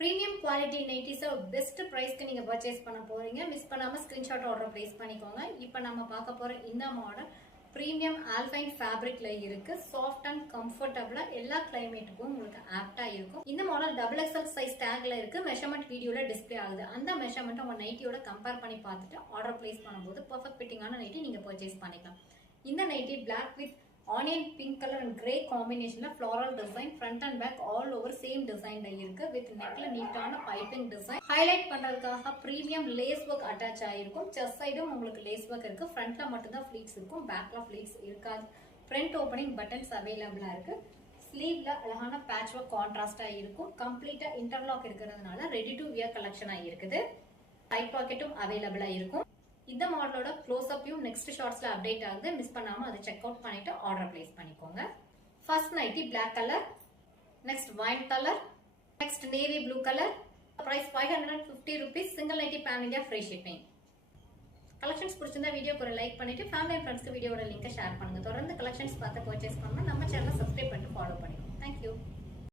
Premium quality nighties best price க்கு நீங்க purchase பண்ண போறீங்க. மிஸ் பண்ணாம screenshot order place பண்ணிக்கோங்க. இப்போ நம்ம பார்க்க போற இந்த மாடல் premium alpine fabricல இருக்கு. soft and comfortable எல்லா கிளைமேட்டுக்கும் உங்களுக்கு ஆப்டா இருக்கும். இந்த மாடல் XXL size tagல இருக்கு. measurement வீடியோல டிஸ்ப்ளே ஆகுது. அந்த measurement உங்க நைட்டியோட கம்பேர் பண்ணி பார்த்துட்டு ஆர்டர் பிளேஸ் பண்ணும்போது perfect fitting ஆன நைட்டி நீங்க purchase பண்ணிக்கலாம். இந்த nightie black with onion pink color and grey combination floral design front and back all over same design இருக்கு with neckல நீட்டான piping design highlight பண்றதுக்காக premium lace work attach ஆயிருக்கும் chest side உங்களுக்கு lace work இருக்கு frontல மட்டும் தான் pleats இருக்கும் backல pleats இருக்காது front opening buttons available இருக்கு sleeveல அழகான patch work contrast இருக்கும் complete interlock இருக்கிறதுனால ready to wear collection இருக்குது side pocketம் available இருக்கும் இந்த மாடலோட க்ளோஸ் அப் வியூ நெக்ஸ்ட் ஷார்ட்ஸ்ல அப்டேட் ஆகுது மிஸ் பண்ணாம அதை செக் அவுட் பண்ணிட்டு ஆர்டர் பிளேஸ் பண்ணிக்கோங்க first nightie Black colour next wine colour next navy blue colour price 550 rupees single nightie pan India free shipping collections பிடிச்சிருந்தா வீடியோக்கு ஒரு லைக் பண்ணிட்டு ஃபேமிலி அண்ட் ஃப்ரெண்ட்ஸ்க்கு வீடியோட லிங்கை ஷேர் பண்ணுங்க தொடர்ந்து கலெக்ஷன்ஸ் பார்த்து பர்ச்சேஸ் பண்ணா நம்ம சேனலை சப்ஸ்கிரைப் பண்ணிட்டு ஃபாலோ பண்ணிக்கோங்க தேங்க்யூ